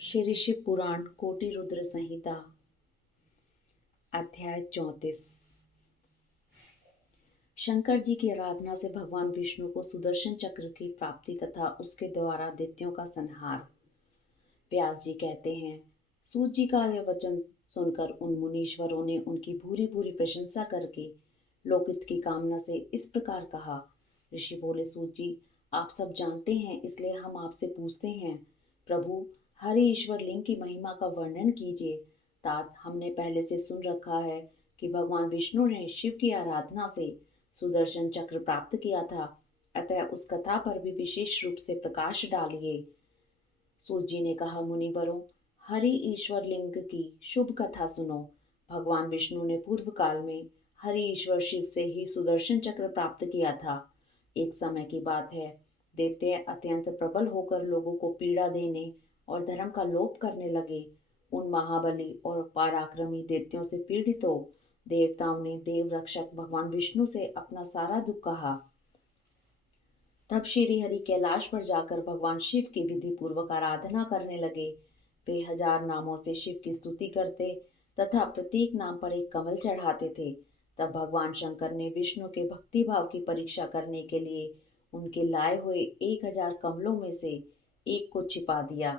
श्री शिव पुराण कोटि रुद्र संहिता अध्याय 34। शंकर जी की आराधना से भगवान विष्णु को सुदर्शन चक्र की प्राप्ति तथा उसके द्वारा दैत्यों का संहार। व्यास जी कहते हैं, सूत जी का यह वचन सुनकर उन मुनीश्वरों ने उनकी भूरी भूरी प्रशंसा करके लोकहित की कामना से इस प्रकार कहा। ऋषि बोले, सूत जी, आप सब जानते हैं, इसलिए हम आपसे पूछते हैं, प्रभु हरि ईश्वर लिंग की महिमा का वर्णन कीजिए। तात हमने पहले से सुन रखा है कि भगवान विष्णु ने शिव की आराधना से सुदर्शन चक्र प्राप्त किया था, अतः उस कथा पर भी विशेष रूप से प्रकाश डालिए। सूत जी ने कहा, मुनिवरों, हरि ईश्वर लिंग की शुभ कथा सुनो। भगवान विष्णु ने पूर्व काल में हरि ईश्वर शिव से ही सुदर्शन चक्र प्राप्त किया था। एक समय की बात है, दैत्य अत्यंत प्रबल होकर लोगों को पीड़ा देने और धर्म का लोप करने लगे। उन महाबली और पराक्रमी दैत्यों से पीड़ित हो देवताओं ने देव रक्षक भगवान विष्णु से अपना सारा दुख कहा। तब श्री हरि कैलाश पर जाकर भगवान शिव की विधि पूर्वक आराधना करने लगे। वे 1000 नामों से शिव की स्तुति करते तथा प्रत्येक नाम पर एक कमल चढ़ाते थे। तब भगवान शंकर ने विष्णु के भक्ति भाव की परीक्षा करने के लिए उनके लाए हुए 1000 कमलों में से एक को छिपा दिया।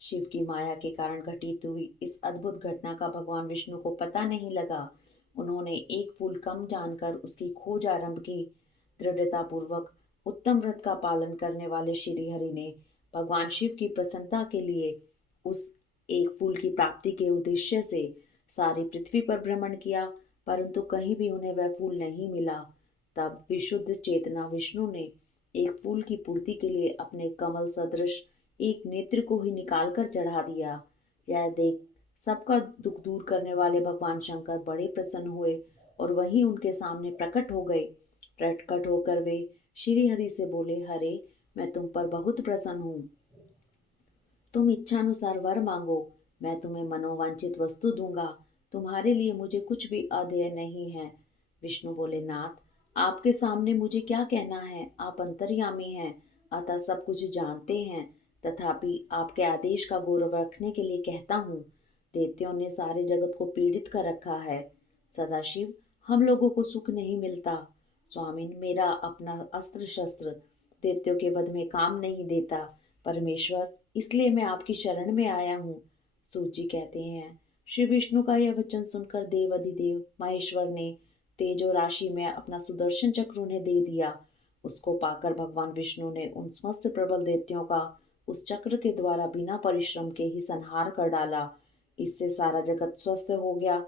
शिव की माया के कारण घटित हुई इस अद्भुत घटना का भगवान विष्णु को पता नहीं लगा। उन्होंने एक फूल कम जानकर उसकी खोज आरंभ की। दृढ़ता पूर्वक उत्तम व्रत का पालन करने वाले श्री हरि ने भगवान शिव की प्रसन्नता के लिए उस एक फूल की प्राप्ति के उद्देश्य से सारी पृथ्वी पर भ्रमण किया, परंतु कहीं भी उन्हें वह फूल नहीं मिला। तब विशुद्ध चेतना विष्णु ने एक फूल की पूर्ति के लिए अपने कमल सदृश एक नेत्र को ही निकाल कर चढ़ा दिया। यह देख सबका दुख दूर करने वाले भगवान शंकर बड़े प्रसन्न हुए और वहीं उनके सामने प्रकट हो गए। प्रकट होकर वे श्री हरि से बोले, हरे, मैं तुम पर बहुत प्रसन्न हूँ। तुम इच्छानुसार वर मांगो, मैं तुम्हें मनोवांछित वस्तु दूंगा। तुम्हारे लिए मुझे कुछ भी अदेय नहीं है। विष्णु बोले, नाथ, आपके सामने मुझे क्या कहना है, आप अंतर्यामी हैं, अतः सब कुछ जानते हैं। तथापि आपके आदेश का गौरव रखने के लिए कहता हूँ। दैत्यों ने सारे जगत को पीड़ित कर रखा है। सदाशिव, हम लोगों को सुख नहीं मिलता। स्वामिन, मेरा अपना अस्त्र शस्त्र दैत्यों के वध में काम नहीं देता। परमेश्वर, इसलिए मैं आपकी शरण में आया हूँ। सूत जी कहते हैं, श्री विष्णु का यह वचन सुनकर देवाधिदेव महेश्वर ने तेजो राशि में अपना सुदर्शन चक्र उन्हें दे दिया। उसको पाकर भगवान विष्णु ने उन समस्त प्रबल दैत्यों का उस चक्र के द्वारा बिना परिश्रम के ही संहार कर डाला। इससे सारा जगत स्वस्थ हो गया,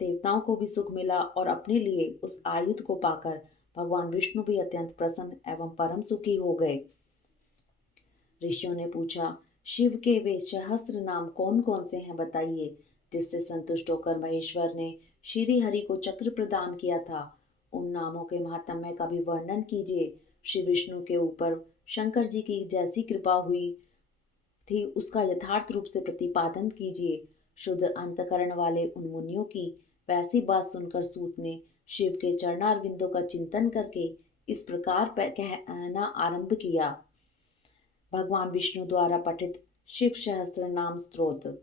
देवताओं को भी सुख मिला और अपने लिए उस आयुध को पाकर भगवान विष्णु भी अत्यंत प्रसन्न एवं परम सुखी हो गए। ऋषियों ने पूछा, शिव के वे सहस्त्र नाम कौन कौन से हैं, बताइए। जिससे संतुष्ट होकर महेश्वर ने श्री हरि को चक्र प्रदान किया था। उन नामों के महात्म्य का भी वर्णन कीजिए। श्री विष्णु के ऊपर शंकर जी की जैसी कृपा हुई थी उसका यथार्थ रूप से प्रतिपादन कीजिए। शुद्ध अंतकरण वाले उन मुनियों की वैसी बात सुनकर सूत ने शिव के चरणारविंदों का चिंतन करके इस प्रकार कहना आरंभ किया। भगवान विष्णु द्वारा पठित शिव सहस्त्र नाम स्तोत्र।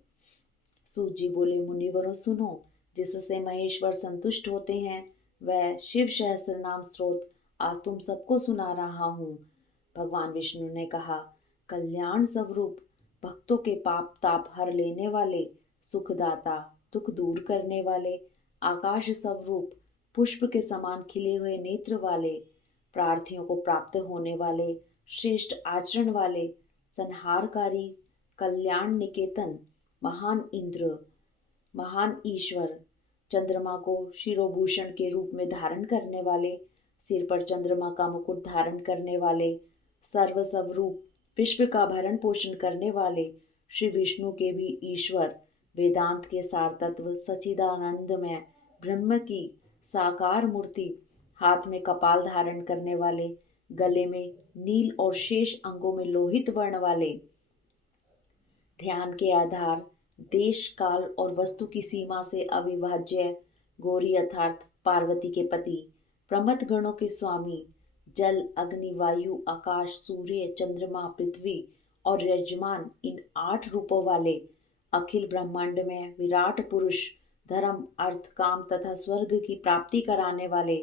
सूत जी बोले, मुनिवरों सुनो, जिससे महेश्वर संतुष्ट होते हैं वह शिव सहस्त्र नाम स्तोत्र आज तुम सबको सुना रहा हूँ। भगवान विष्णु ने कहा, कल्याण स्वरूप, भक्तों के पाप ताप हर लेने वाले, सुखदाता, दुख दूर करने वाले, आकाश स्वरूप, पुष्प के समान खिले हुए नेत्र वाले, प्रार्थियों को प्राप्त होने वाले, श्रेष्ठ आचरण वाले, संहारकारी, कल्याण निकेतन, महान इंद्र, महान ईश्वर, चंद्रमा को शिरोभूषण के रूप में धारण करने वाले, सिर पर चंद्रमा का मुकुट धारण करने वाले, सर्व स्वरूप, विश्व का भरण पोषण करने वाले, श्री विष्णु के भी ईश्वर, वेदांत के सार तत्व सच्चिदानंदमय ब्रह्म की साकार मूर्ति, हाथ में कपाल धारण करने वाले, गले में नील और शेष अंगों में लोहित वर्ण वाले, ध्यान के आधार, देश काल और वस्तु की सीमा से अविभाज्य, गौरी अर्थात पार्वती के पति, प्रमथ गणों के स्वामी, जल अग्नि वायु आकाश सूर्य चंद्रमा पृथ्वी और यजमान इन 8 रूपों वाले अखिल ब्रह्मांड में विराट पुरुष धर्म अर्थ काम तथा स्वर्ग की प्राप्ति कराने वाले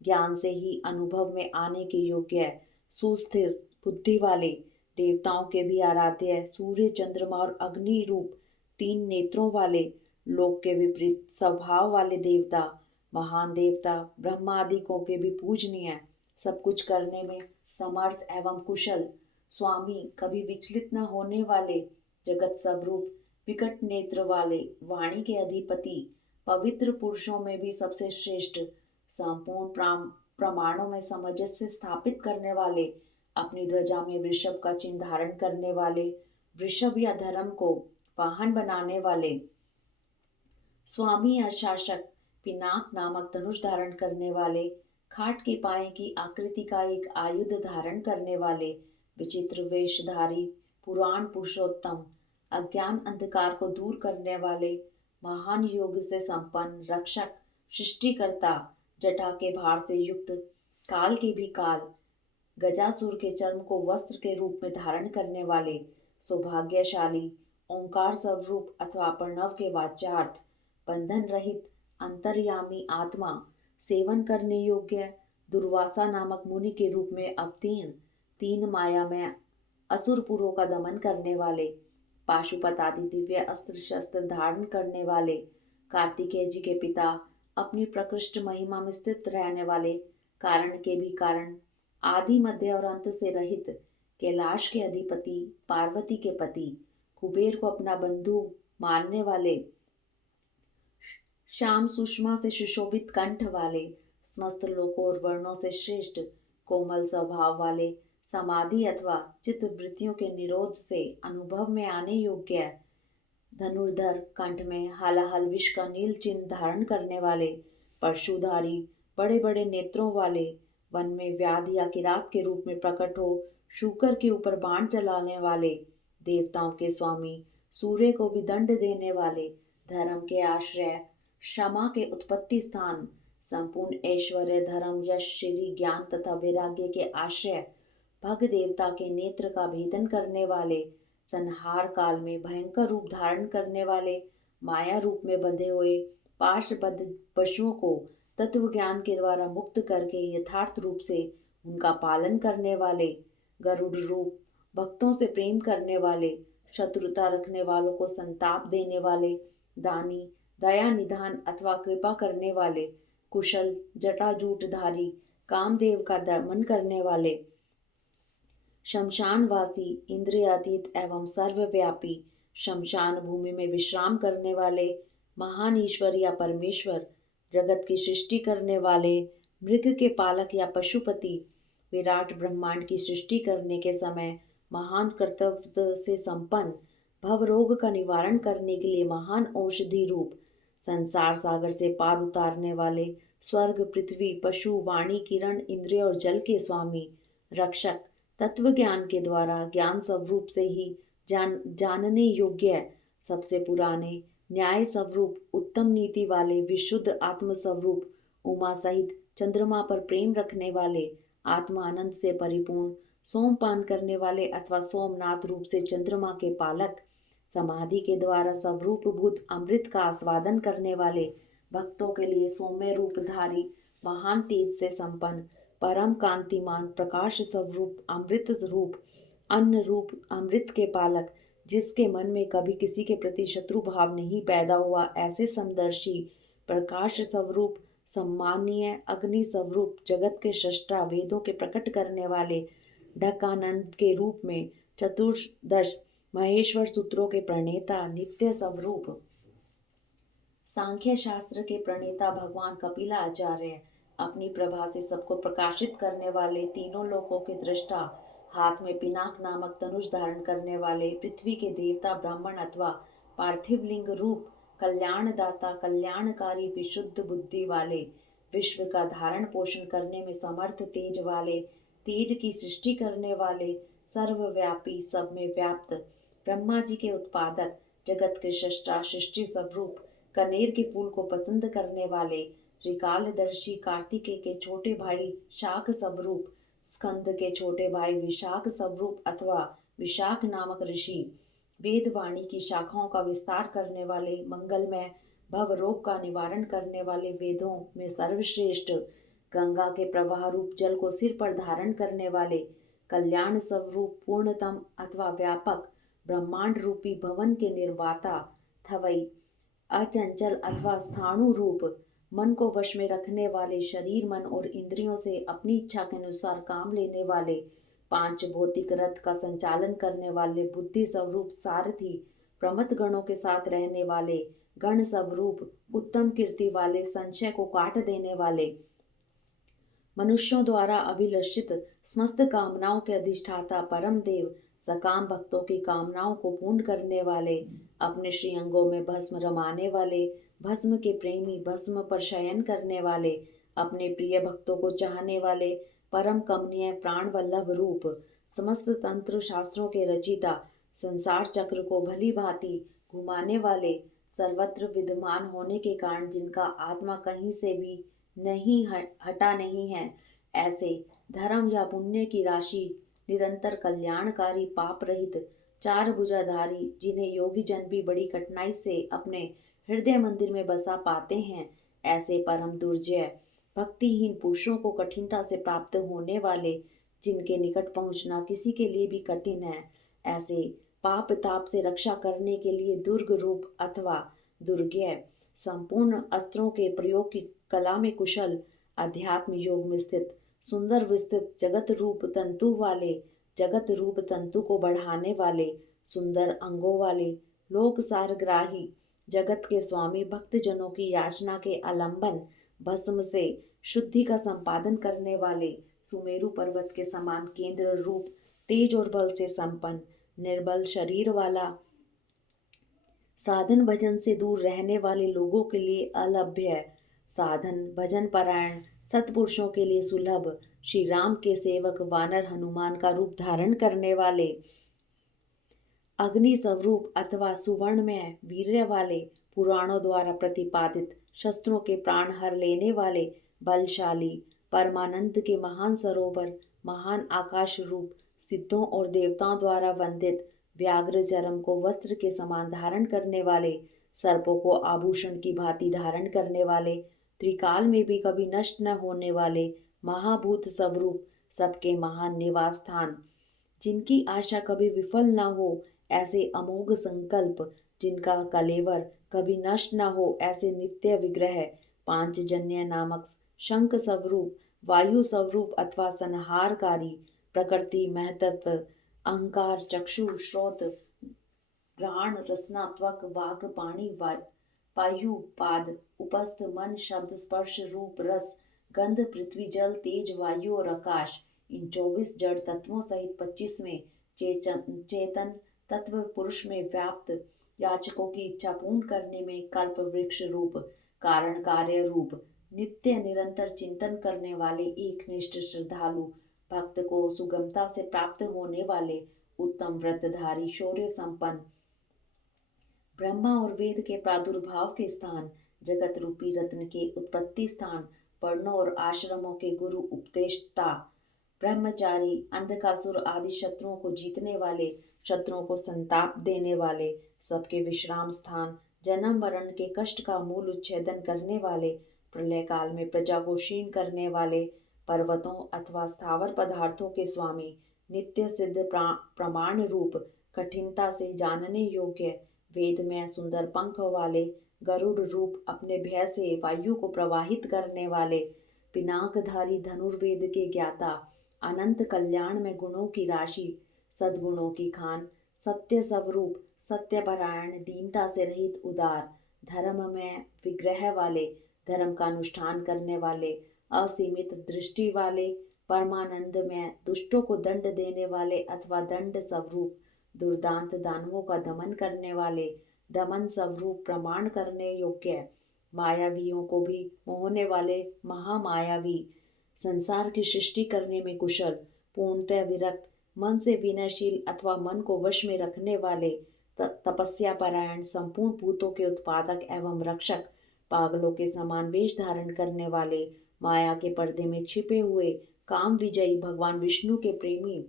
ज्ञान से ही अनुभव में आने के योग्य सुस्थिर बुद्धि वाले देवताओं के भी आराध्य सूर्य चंद्रमा और अग्नि रूप 3 नेत्रों वाले लोक के विपरीत स्वभाव वाले देवता महान देवता ब्रह्मादिकों के भी पूजनीय सब कुछ करने में समर्थ एवं कुशल स्वामी कभी विचलित न होने वाले जगत स्वरूप विकट नेत्र वाले वाणी के अधिपति पवित्र पुरुषों में भी सबसे श्रेष्ठ संपूर्ण प्रमाणों में सामंजस्य स्थापित करने वाले अपनी ध्वजा में वृषभ का चिन्ह धारण करने वाले वृषभ या धर्म को वाहन बनाने वाले स्वामी या शासक पिनाक नामक धनुष धारण करने वाले खाट के पाए की आकृति का एक आयुध धारण करने वाले विचित्र वेशधारी पुराण पुरुषोत्तम अज्ञान अंधकार को दूर करने वाले महान योग से संपन्न रक्षक सृष्टिकर्ता जटा के भार से युक्त काल के भी काल गजासुर के चर्म को वस्त्र के रूप में धारण करने वाले सौभाग्यशाली ओंकार स्वरूप अथवा प्रणव के वाच्यार्थ बंधन रहित अंतर्यामी आत्मा सेवन करने योग्य दुर्वासा नामक मुनि के रूप में अवतीर्ण 3 माया में असुरपुरों का दमन करने वाले पाशुपत आदि दिव्य अस्त्र शस्त्र धारण करने वाले कार्तिकेय जी के पिता अपनी प्रकृष्ट महिमा में स्थित रहने वाले कारण के भी कारण आदि मध्य और अंत से रहित कैलाश के अधिपति पार्वती के पति कुबेर को अपना बंधु मानने वाले श्याम सुषमा से सुशोभित कंठ वाले समस्त लोकों और वर्णों से श्रेष्ठ कोमल स्वभाव वाले समाधि अथवा चित्त वृत्तियों के निरोध से अनुभव में आने योग्य धनुर्धर कंठ में हालाहल विष का नील चिन्ह धारण करने वाले परशुधारी बड़े बड़े नेत्रों वाले वन में व्याध या किरात के रूप में प्रकट हो शूकर के ऊपर बाण चलाने वाले देवताओं के स्वामी सूर्य को भी दंड देने वाले धर्म के आश्रय क्षमा के उत्पत्ति स्थान संपूर्ण ऐश्वर्य धर्म यश श्री ज्ञान तथा वैराग्य के आश्रय भग देवता के नेत्र का भेदन करने वाले संहार काल में भयंकर रूप धारण करने वाले माया रूप में बंधे हुए पाशबद्ध पशुओं को तत्व ज्ञान के द्वारा मुक्त करके यथार्थ रूप से उनका पालन करने वाले गरुड़ रूप भक्तों से प्रेम करने वाले शत्रुता रखने वालों को संताप देने वाले दानी दया निधान अथवा कृपा करने वाले कुशल जटाजूटधारी कामदेव का दमन करने वाले शमशानवासी इंद्रियातीत एवं सर्वव्यापी शमशान भूमि में विश्राम करने वाले महान ईश्वर या परमेश्वर जगत की सृष्टि करने वाले मृग के पालक या पशुपति विराट ब्रह्मांड की सृष्टि करने के समय महान कर्तव्य से संपन्न भवरोग का निवारण करने के लिए महान औषधि रूप संसार सागर से पार उतारने वाले स्वर्ग पृथ्वी पशु वाणी किरण इंद्रिय और जल के स्वामी रक्षक तत्व ज्ञान के द्वारा ज्ञान स्वरूप से ही जानने योग्य सबसे पुराने न्याय स्वरूप उत्तम नीति वाले विशुद्ध आत्म स्वरूप उमा सहित चंद्रमा पर प्रेम रखने वाले आत्मा आनंद से परिपूर्ण सोमपान करने वाले अथवा सोमनाथ रूप से चंद्रमा के पालक समाधि के द्वारा स्वरूप भूत अमृत का आस्वादन करने वाले भक्तों के लिए सौम्य रूपधारी महान तेज से संपन्न परम कांतिमान प्रकाश स्वरूप अमृत रूप अन्न रूप अमृत के पालक जिसके मन में कभी किसी के प्रति शत्रु भाव नहीं पैदा हुआ ऐसे समदर्शी प्रकाश स्वरूप सम्मानीय अग्नि स्वरूप जगत के सृष्टा वेदों के प्रकट करने वाले ढकानंद के रूप में चतुर्दश महेश्वर सूत्रों के प्रणेता नित्य स्वरूप सांख्य शास्त्र के प्रणेता भगवान कपिलाचार्य अपनी प्रभा से सबको प्रकाशित करने वाले तीनों लोकों के दृष्टा हाथ में पिनाक नामक धनुष धारण करने वाले पृथ्वी के देवता ब्राह्मण अथवा पार्थिव लिंग रूप कल्याणदाता कल्याणकारी विशुद्ध बुद्धि वाले विश्व का धारण पोषण करने में समर्थ तेज वाले तेज की सृष्टि करने वाले सर्वव्यापी सब में व्याप्त ब्रह्मा जी के उत्पादक जगत के सृष्टा सृष्टि स्वरूप कनेर के फूल को पसंद करने वाले त्रिकालदर्शी कार्तिकेय के छोटे भाई शाक स्वरूप स्कंद के छोटे भाई विशाख स्वरूप अथवा विशाख नामक ऋषि, वेदवाणी की शाखाओं का विस्तार करने वाले, मंगलमय भवरोग का निवारण करने वाले, वेदों में सर्वश्रेष्ठ, गंगा के प्रवाह रूप जल को सिर पर धारण करने वाले, कल्याण स्वरूप पूर्णतम अथवा व्यापक ब्रह्मांड रूपी भवन के निर्माता, थवई अचंचल अथवा स्थाणु रूप मन को वश में रखने वाले, शरीर मन और इंद्रियों से अपनी इच्छा के अनुसार काम लेने वाले, पांच भौतिक रथ का संचालन करने वाले, बुद्धि स्वरूप सारथी, प्रमथ गणों के साथ रहने वाले, गण स्वरूप उत्तम कीर्ति वाले, संशय को काट देने वाले, मनुष्यों द्वारा अभिलषित समस्त कामनाओं के अधिष्ठाता परम देव, सकाम भक्तों की कामनाओं को पूर्ण करने वाले, अपने श्रीअंगों में भस्म रमाने वाले, भस्म के प्रेमी, भस्म पर शयन करने वाले, अपने प्रिय भक्तों को चाहने वाले, परम कमनीय प्राण वल्लभ रूप, समस्त तंत्र शास्त्रों के रचिता, संसार चक्र को भली भांति घुमाने वाले, सर्वत्र विद्यमान होने के कारण जिनका आत्मा कहीं से भी नहीं हटा नहीं है, ऐसे धर्म या पुण्य की राशि, निरंतर कल्याणकारी पाप रहित चार भुजाधारी, जिन्हें योगी जन भी बड़ी कठिनाई से अपने हृदय मंदिर में बसा पाते हैं, ऐसे परम दुर्जय भक्तिहीन पुरुषों को कठिनता से प्राप्त होने वाले, जिनके निकट पहुंचना किसी के लिए भी कठिन है, ऐसे पाप ताप से रक्षा करने के लिए दुर्ग रूप अथवा दुर्गय संपूर्ण अस्त्रों के प्रयोग की कला में कुशल, अध्यात्म योग में स्थित, सुंदर विस्तृत जगत रूप तंतु वाले, जगत रूप तंतु को बढ़ाने वाले, सुंदर अंगों वाले, लोक सारग्राही, जगत के स्वामी, भक्त जनों की याचना के आलंबन, भस्म से शुद्धि का संपादन करने वाले, सुमेरु पर्वत के समान केंद्र रूप, तेज और बल से संपन्न, निर्बल शरीर वाला, साधन भजन से दूर रहने वाले लोगों के लिए अलभ्य, साधन भजन परायण सत्पुरुषों के लिए सुलभ, श्री राम के सेवक वानर हनुमान का रूप धारण करने वाले, अग्नि स्वरूप अथवा सुवर्ण में वीर्य वाले, पुराणों द्वारा प्रतिपादित शस्त्रों के प्राण हर लेने वाले, बलशाली, परमानंद के महान सरोवर, महान आकाश रूप, सिद्धों और देवताओं द्वारा वंदित, व्याघ्र चरम को वस्त्र के समान धारण करने वाले, सर्पों को आभूषण की भांति धारण करने वाले, त्रिकाल में भी कभी नष्ट न होने वाले, महाभूत स्वरूप, सबके महान निवास स्थान, जिनकी आशा कभी विफल न हो, ऐसे अमोघ संकल्प, जिनका कलेवर कभी नष्ट न हो, ऐसे नित्य विग्रह, पांच जन्य नामक शंख स्वरूप, वायु स्वरूप अथवा संहारकारी, प्रकृति महतत्व, अहंकार, चक्षु, श्रोत, घ्राण, रसना, त्वक, वाक, पाणी, वायु, पाद, उपस्थ, मन, शब्द, स्पर्श, रूप, रस, गंध, पृथ्वी, जल, तेज, वायु और आकाश, इन 24 जड़ तत्वों सहित 25वें चेतन तत्व पुरुष में व्याप्त, याचकों की इच्छा पूर्ण करने में कल्प वृक्ष रूप, कारण कार्य रूप, नित्य निरंतर चिंतन करने वाले, एक निष्ठ श्रद्धालु भक्त को सुगमता से प्राप्त होने वाले, उत्तम व्रतधारी, शौर्य संपन्न, ब्रह्मा और वेद के प्रादुर्भाव के स्थान, जगत रूपी रत्न के उत्पत्ति स्थान, वर्णों और आश्रमों के गुरु उपदेष्टा, ब्रह्मचारी, अंधकासुर आदि शत्रुओं को जीतने वाले, शत्रुओं को संताप देने वाले, सबके विश्राम स्थान, जन्म मरण के कष्ट का मूल उच्छेदन करने वाले, प्रलय काल में प्रजा को क्षीण करने वाले, पर्वतों अथवा स्थावर पदार्थों के स्वामी, नित्य सिद्ध प्रमाण रूप, कठिनता से जानने योग्य, वेद में सुंदर पंख वाले, गरुड़ रूप, अपने भय से वायु को प्रवाहित करने वाले, पिनाकधारी धनुर्वेद के ज्ञाता, अनंत कल्याण में गुणों की राशि, सद्गुणों की खान, सत्य स्वरूप, सत्यपरायण, दीनता से रहित, उदार, धर्म में विग्रह वाले, धर्म का अनुष्ठान करने वाले, असीमित दृष्टि वाले, परमानंद में दुष्टों को दंड देने वाले अथवा दंड स्वरूप, दुर्दांत दानवों का दमन करने वाले, दमन स्वरूप, प्रमाण करने योग्य, मायावियों को भी मोहने वाले, महामायावी, संसार की सृष्टि करने में कुशल, पूर्णतः विरक्त, मन से विनयशील अथवा मन को वश में रखने वाले, तपस्या परायण, संपूर्ण भूतों के उत्पादक एवं रक्षक, पागलों के समान वेश धारण करने वाले, माया के पर्दे में छिपे हुए, काम विजयी, भगवान विष्णु के प्रेमी,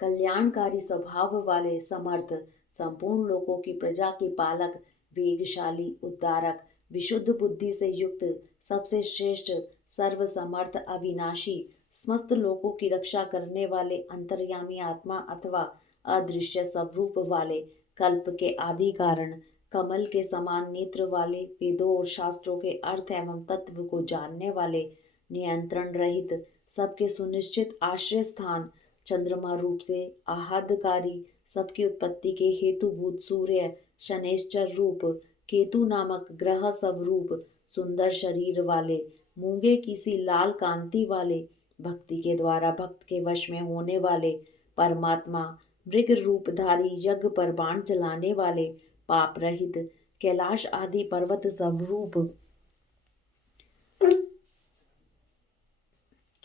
कल्याणकारी स्वभाव वाले, समर्थ, संपूर्ण लोकों की प्रजा के पालक, वेगशाली, उद्धारक, विशुद्ध बुद्धि से युक्त, सबसे श्रेष्ठ, सर्वसमर्थ, अविनाशी, समस्त लोकों की रक्षा करने वाले, अंतर्यामी आत्मा अथवा अदृश्य स्वरूप वाले, कल्प के आदि कारण, कमल के समान नेत्र वाले, वेदों और शास्त्रों के अर्थ एवं तत्व को जानने वाले, नियंत्रण रहित, सबके सुनिश्चित आश्रय स्थान, चंद्रमा रूप से आह्लादकारी, सबकी उत्पत्ति के हेतुभूत सूर्य, शनैश्चर रूप, केतु नामक ग्रह स्वरूप, सुंदर शरीर वाले, मूंगे की सी लाल कांति वाले, भक्ति के द्वारा भक्त के वश में होने वाले, परमात्मा, मृग रूपधारी, यज्ञ पर बाण चलाने वाले, पाप रहित, कैलाश आदि पर्वत स्वरूप,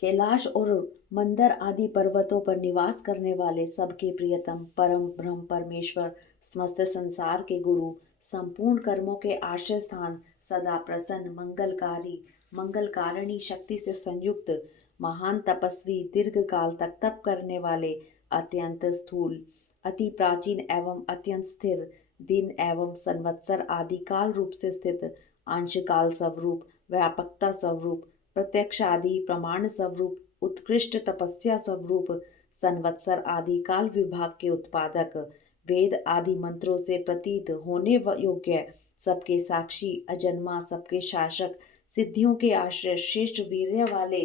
कैलाश और मंदर आदि पर्वतों पर निवास करने वाले, सबके प्रियतम, परम ब्रह्म परमेश्वर, समस्त संसार के गुरु, संपूर्ण कर्मों के आश्रय स्थान, सदा प्रसन्न, मंगलकारी, मंगल कारिणी शक्ति से संयुक्त, महान तपस्वी, दीर्घ काल तक तप करने वाले, अत्यंत स्थूल, अति प्राचीन एवं अत्यंत स्थिर, दिन एवं संवत्सर आदि काल रूप से स्थित, अंश काल स्वरूप, व्यापकता स्वरूप, प्रत्यक्ष आदि प्रमाण स्वरूप, उत्कृष्ट तपस्या स्वरूप, संवत्सर आदि काल विभाग के उत्पादक, वेद आदि मंत्रों से प्रतीत होने योग्य, सबके साक्षी, अजन्मा, सबके शासक, सिद्धियों के आश्रय, श्रेष्ठ वीर्य वाले,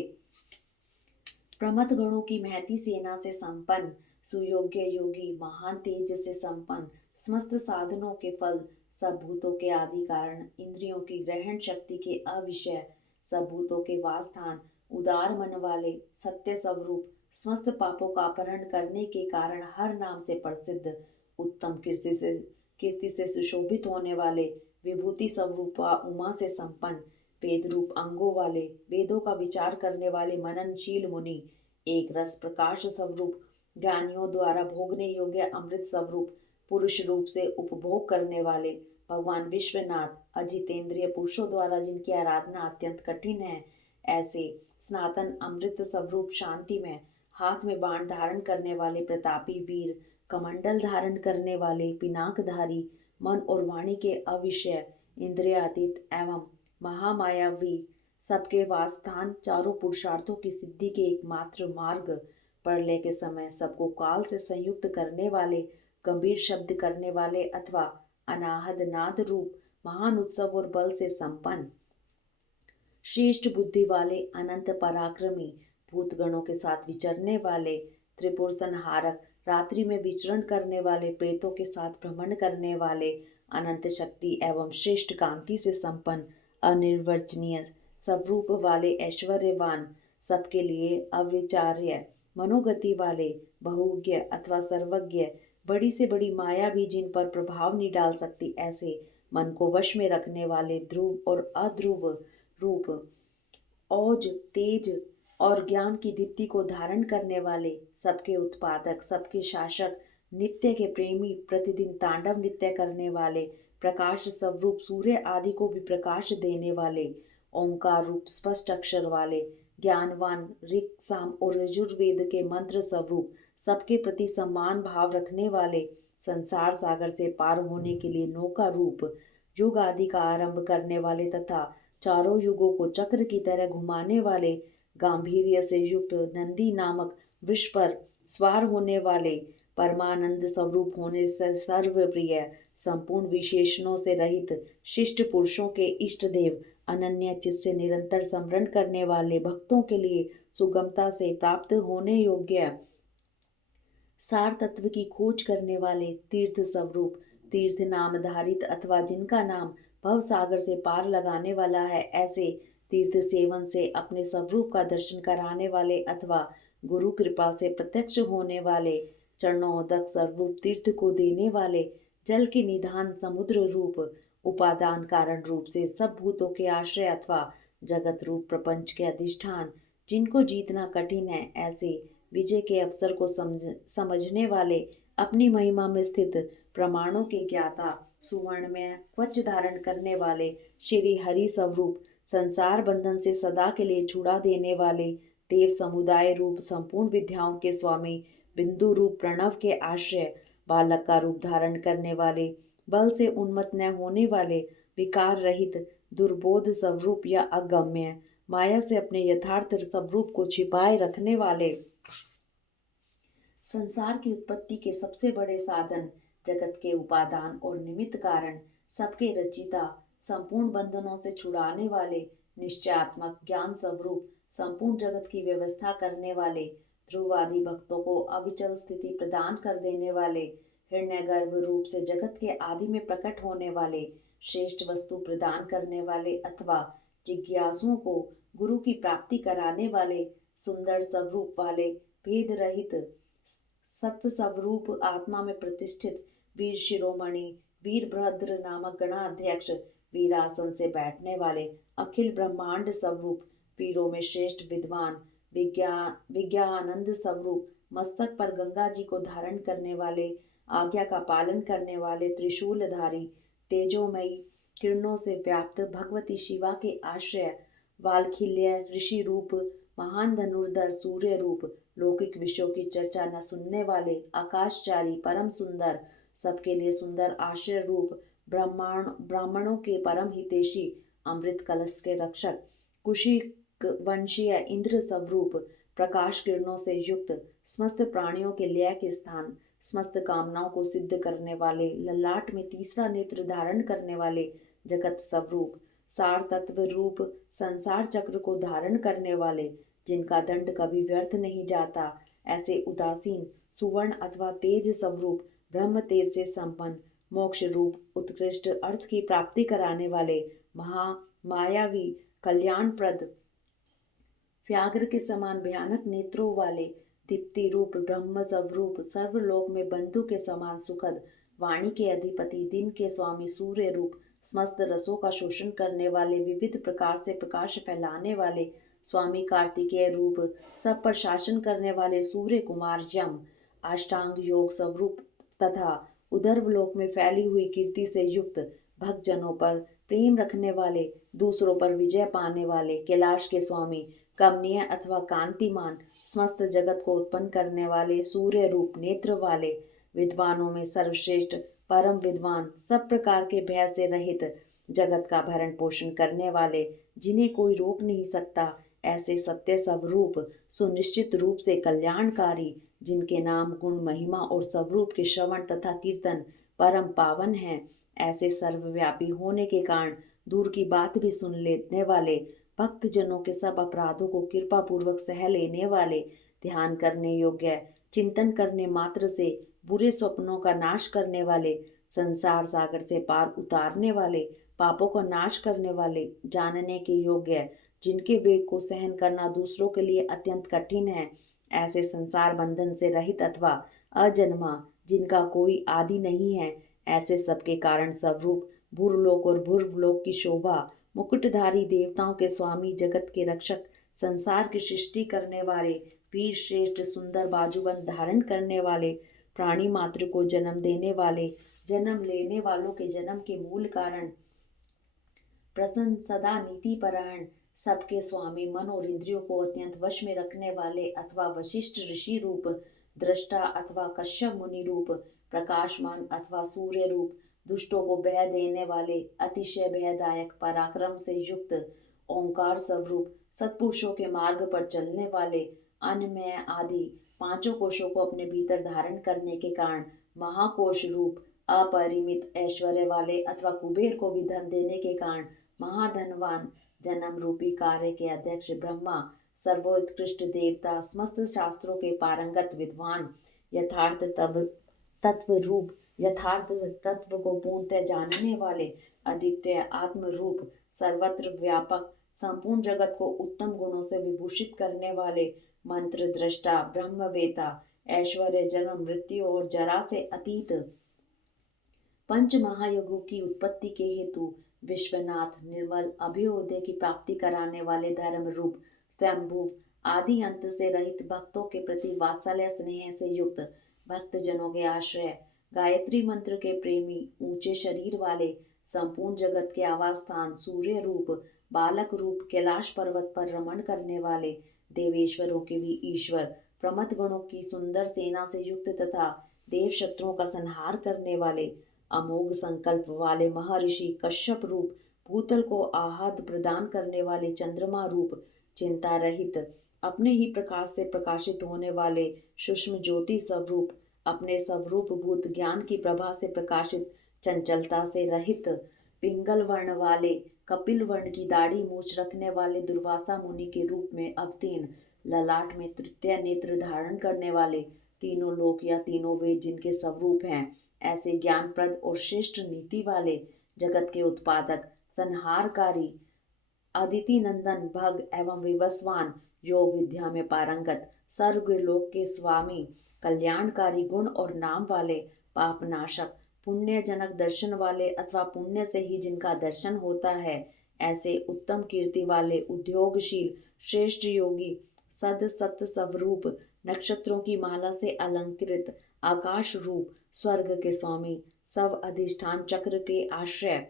प्रमथ गणों की महती सेना से संपन्न, सुयोग्य योगी, महान तेज से संपन्न, समस्त साधनों के फल, सब भूतों के आदि कारण, इंद्रियों की ग्रहण शक्ति के अविषय, सब भूतों के वासस्थान, उदार मन वाले, सत्य स्वरूप, समस्त पापों का अपहरण करने के कारण हर नाम से प्रसिद्ध, उत्तम कीर्ति से सुशोभित होने वाले, विभूति स्वरूपा उमा से संपन्न, वेद रूप अंगों वाले, वेदों का विचार करने वाले मननशील मुनि, एक रस प्रकाश स्वरूप, ज्ञानियों द्वारा भोगने योग्य अमृत स्वरूप, पुरुष रूप से उपभोग करने वाले, भगवान विश्वनाथ, अजितेंद्रिय पुरुषों द्वारा जिनकी आराधना अत्यंत कठिन है, ऐसे सनातन अमृत स्वरूप, शांति में, हाथ में बाण धारण करने वाले, प्रतापी वीर, कमंडल धारण करने वाले, पिनाकधारी, मन और वाणी के अविषय, इंद्रियातीत एवं महामायावी, सबके वासस्थान, चारों पुरुषार्थों की सिद्धि के एकमात्र मार्ग, प्रलय के समय सबको काल से संयुक्त करने वाले, गंभीर शब्द करने वाले अथवा अनाहद नाद रूप, महान उत्सव और बल से संपन्न, श्रेष्ठ बुद्धि वाले, अनंत पराक्रमी, भूतगणों के साथ विचरने वाले, त्रिपुर संहारक, रात्रि में विचरण करने वाले, प्रेतों के साथ भ्रमण करने वाले, अनंत शक्ति एवं श्रेष्ठ कांति से संपन्न, अनिर्वचनीय स्वरूप वाले, ऐश्वर्यवान, सबके लिए अविचार्य, मनोगति वाले, बहुज्ञ अथवा सर्वज्ञ, बड़ी से बड़ी माया भी जिन पर प्रभाव नहीं डाल सकती, ऐसे मन को वश में रखने वाले, ध्रुव और अध्रुव रूप, औज, तेज और ज्ञान की दीप्ति को धारण करने वाले, सबके उत्पादक, सबके शासक, नित्य के प्रेमी, प्रतिदिन तांडव नृत्य करने वाले, प्रकाश स्वरूप, सूर्य आदि को भी प्रकाश देने वाले, ओंकार रूप स्पष्ट अक्षर वाले, ज्ञानवान, ऋग, साम और यजुर्वेद के मंत्र स्वरूप, सबके प्रति सम्मान भाव रखने वाले, संसार सागर से पार होने के लिए नौका रूप, युग आदि का आरंभ करने वाले तथा चारों युगों को चक्र की तरह घुमाने वाले, गांभीर्य से युक्त नंदी नामक वृक्ष पर स्वार होने वाले, परमानंद स्वरूप होने से सर्वप्रिय, संपूर्ण विशेषणों से रहित, शिष्ट पुरुषों के इष्ट देव, अनन्य चित्त से निरंतर स्मरण करने वाले, भक्तों के लिए सुगमता से प्राप्त होने योग्य, सार तत्व की खोज करने वाले, तीर्थ स्वरूप, तीर्थ नाम धारित अथवा जिनका नाम भव सागर से पार लगाने वाला है, ऐसे तीर्थ सेवन से अपने स्वरूप का दर्शन कराने वाले अथवा गुरु कृपा से प्रत्यक्ष होने वाले, चरणोदक स्वरूप तीर्थ को देने वाले, जल के निधान समुद्र रूप, उपादान कारण रूप से सब भूतों के आश्रय अथवा जगत रूप प्रपंच के अधिष्ठान, जिनको जीतना कठिन है, ऐसे विजय के अवसर को समझने वाले, अपनी महिमा में स्थित, प्रमाणों के ज्ञाता, सुवर्ण में कवच धारण करने वाले, श्री हरि स्वरूप, संसार बंधन से सदा के लिए छुड़ा देने वाले, देव समुदाय रूप संपूर्ण विद्याओं के स्वामी, बिंदु रूप प्रणव के आश्रय, बालक का रूप धारण करने वाले, बल से उन्मत्त न होने वाले, विकार रहित, दुर्बोध स्वरूप या अगम्य, माया से अपने यथार्थ स्वरूप को छिपाए रखने वाले, संसार की उत्पत्ति के सबसे बड़े साधन, जगत के उपादान और निमित्त कारण, सबके रचिता, संपूर्ण बंधनों से छुड़ाने वाले, निश्चयात्मक ज्ञान स्वरूप, संपूर्ण जगत की व्यवस्था करने वाले, ध्रुवादि भक्तों को अविचल स्थिति प्रदान कर देने वाले, हिरण्यगर्भ रूप से जगत के आदि में प्रकट होने वाले, श्रेष्ठ वस्तु प्रदान करने वाले अथवा जिज्ञासुओं को गुरु की प्राप्ति कराने वाले, सुंदर स्वरूप वाले, भेद रहित, सत्य स्वरूप आत्मा में प्रतिष्ठित, वीर शिरोमणि, वीरभद्र नामक गणाध्यक्ष, वीरासन से बैठने वाले, अखिल ब्रह्मांड स्वरूप, वीरों में श्रेष्ठ विद्वान, विज्ञानंद स्वरूप, मस्तक पर गंगा जी को धारण करने वाले, आज्ञा का पालन करने वाले, त्रिशूलधारी, तेजोमयी किरणों से व्याप्त, भगवती शिवा के आश्रय, वालखिल्य ऋषि रूप, महान धनुर्धर सूर्य रूप, लौकिक विषयों की चर्चा न सुनने वाले, आकाशचारी, परम सुंदर, सबके लिए सुंदर आश्रय रूप, ब्राह्मणों के परम हितैषी, अमृत कलश के रक्षक, कुशिक वंशीय इंद्र स्वरूप, प्रकाश किरणों से युक्त, समस्त प्राणियों के लय के स्थान, समस्त कामनाओं को सिद्ध करने वाले, ललाट में तीसरा नेत्र धारण करने वाले, जगत स्वरूप, सार तत्व रूप, संसार चक्र को धारण करने वाले, जिनका दंड कभी व्यर्थ नहीं जाता, ऐसे उदासीन, सुवर्ण अथवा तेज स्वरूप, ब्रह्म तेज से संपन्न, मोक्ष रूप, उत्कृष्ट अर्थ की प्राप्ति कराने वाले, मायावी, कल्याणप्रद, व्याघ्र के समान भयानक नेत्रों वाले, दीप्ति रूप ब्रह्म स्वरूप, सर्वलोक में बंधु के समान सुखद, वाणी के अधिपति, दिन के स्वामी, सूर्य रूप, समस्त रसों का शोषण करने वाले, विविध प्रकार से प्रकाश फैलाने वाले, स्वामी कार्तिकेय रूप, सब पर शासन करने वाले, सूर्य कुमार यम, अष्टांग योग स्वरूप तथा उदर्वलोक में फैली हुई कीर्ति से युक्त, भक्तजनों पर प्रेम रखने वाले, दूसरों पर विजय पाने वाले, कैलाश के स्वामी, कमनीय अथवा कांतिमान, समस्त जगत को उत्पन्न करने वाले, सूर्य रूप नेत्र वाले, विद्वानों में सर्वश्रेष्ठ, परम विद्वान, सब प्रकार के भय से रहित, जगत का भरण पोषण करने वाले, जिन्हें कोई रोक नहीं सकता, ऐसे सत्य स्वरूप, सुनिश्चित रूप से कल्याणकारी, जिनके नाम, गुण, महिमा और स्वरूप के श्रवण तथा कीर्तन परम पावन हैं, ऐसे सर्वव्यापी होने के कारण दूर की बात भी सुन लेने वाले, भक्त जनों के सब अपराधों को कृपा पूर्वक सह लेने वाले, ध्यान करने योग्य, चिंतन करने मात्र से बुरे स्वप्नों का नाश करने वाले, संसार सागर से पार उतारने वाले, पापों का नाश करने वाले, जानने के योग्य, जिनके वेग को सहन करना दूसरों के लिए अत्यंत कठिन है, ऐसे संसार बंधन से रहित अथवा अजन्मा, जिनका कोई आदि नहीं है, ऐसे सबके कारण स्वरूप, भूरलोक और भूर्वलोक की शोभा, मुकुटधारी, देवताओं के स्वामी, जगत के रक्षक, संसार की सृष्टि करने वाले, वीर श्रेष्ठ, सुंदर बाजूबंद धारण करने वाले, प्राणी मात्र को जन्म देने वाले, जन्म लेने वालों के जन्म के मूल कारण, प्रसन्न, सदा नीति परायण, सबके स्वामी, मन और इंद्रियों को अत्यंत वश में रखने वाले अथवा वशिष्ठ ऋषि रूप, दृष्टा अथवा कश्यप मुनि रूप, प्रकाशमान अथवा सूर्य रूप, दुष्टों को भय देने वाले, अतिशय भयदायक, पराक्रम से युक्त, ओंकार स्वरूप, सत्पुरुषों के मार्ग पर चलने वाले, अन्नमय आदि पांचों कोशों को अपने भीतर धारण करने के कारण महाकोश रूप, अपरिमित ऐश्वर्य वाले अथवा कुबेर को भी धन देने के कारण महाधनवान, जन्म रूपी कार्य के अध्यक्ष ब्रह्मा, सर्वोत्कृष्ट देवता, समस्त शास्त्रों के पारंगत विद्वान, यथार्थ तत्व रूप, यथार्थ तत्व को पूर्णतः जानने वाले, अद्वितीय आत्म रूप, सर्वत्र व्यापक, संपूर्ण जगत को उत्तम गुणों से विभूषित करने वाले, मंत्र दृष्टा, ब्रह्मवेता, ऐश्वर्य, जन्म, मृत्यु और जरा से अतीत, पंच महायुगों की उत्पत्ति के हेतु विश्वनाथ, निर्मल, अभ्युदय की प्राप्ति कराने वाले, धर्म रूप, स्वयंभू, आदि अंत से रहित, भक्तों के प्रति वात्सल्य स्नेह से युक्त, भक्त जनों के आश्रय, गायत्री मंत्र के प्रेमी, ऊंचे शरीर वाले, संपूर्ण जगत के आवास स्थान, सूर्य रूप, बालक रूप, कैलाश पर्वत पर रमण करने वाले, देवेश्वरों के भी ईश्वर, प्रमथ गणों की सुंदर सेना से युक्त तथा देव शत्रुओं का संहार करने वाले अमोघ संकल्प वाले महर्षि कश्यप रूप, भूतल को आह्लाद प्रदान करने वाले चंद्रमा रूप, चिंता रहित अपने ही प्रकाश से प्रकाशित होने वाले सूक्ष्म ज्योति स्वरूप, अपने स्वरूप भूत ज्ञान की प्रभा से प्रकाशित चंचलता से रहित पिंगल वर्ण वाले, कपिल वर्ण की दाढ़ी मूछ रखने वाले दुर्वासा मुनि के रूप में अवतीर्ण, ललाट में तृतीय नेत्र धारण करने वाले, तीनों लोक या तीनों वेद जिनके स्वरूप हैं, ऐसे ज्ञानप्रद और श्रेष्ठ नीति वाले, जगत के उत्पादक, संहारकारी, अदिति नंदन भग एवं विवस्वान, योग विद्या में पारंगत, सर्वलोक के स्वामी, कल्याणकारी गुण और नाम वाले, पापनाशक, पुण्यजनक दर्शन वाले अथवा पुण्य से ही जिनका दर्शन होता है, ऐसे उत्तम कीर्ति वाले, उद्योगशील, श्रेष्ठ योगी, सद सत स्वरूप, नक्षत्रों की माला से अलंकृत, आकाश रूप, स्वर्ग के स्वामी, सब अधिष्ठान चक्र के आश्रय,